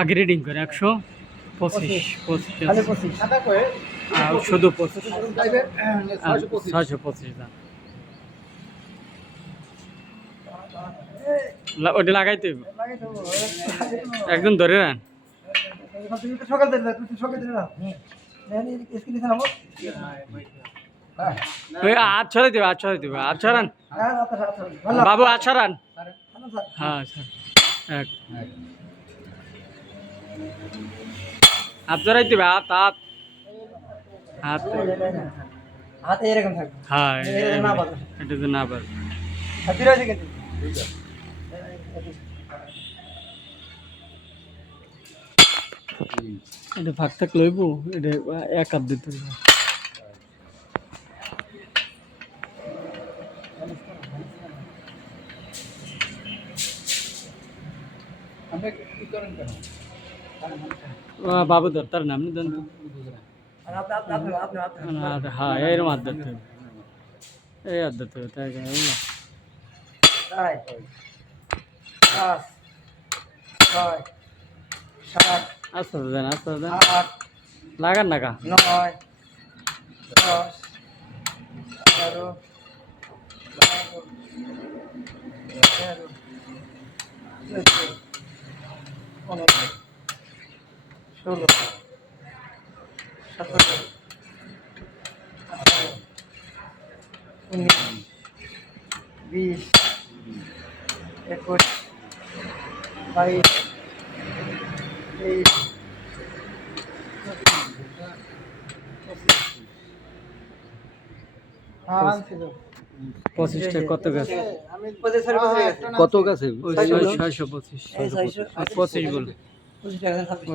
আগে রিডিং করে একশো পঁচিশ পঁচিশ। শুধু পঁচিশ। ছয়শো পঁচিশ। দাম। ওটা লাগাইতে হইব। একদম ধরে নেন সকাল দিলে সকাল দিলে না স্ক্রিন দিতে নামো। ওই আট ছড়াই দিবে আট ছড়াই দিবে আট ছড়ান? হ্যাঁ রাতে রাতে ভালো। বাবু আট ছড়ান? হ্যাঁ এক। হাত ধরাই দিবে হাত হাত। হাত। হাতে এরকম থাকবে। হ্যাঁ এটা তো না পারবে হাতি রয়েছে কিন্তু। এটা ভাগ থাক লইব এটা এক হাত দিতে হইব। আপনি কি করেন কেন? বাবু ধর তার নাম আপনি হ্যাঁ এই হাত ধরতে হবে তাই আস্তে আস্তে দেন, আস্তে লাগান না কা। নয়, দশ, এগারো, বারো, তেরো পনেরো ষোলো। সতেরো। উনিশ। বিশ। একুশ। বাইশ। তেইশ। পঁচিশটা কত গাছ? কত গাছে ছয়শো। পঁচিশ বলে। পঁচিশ টাকা ছাব্বিশ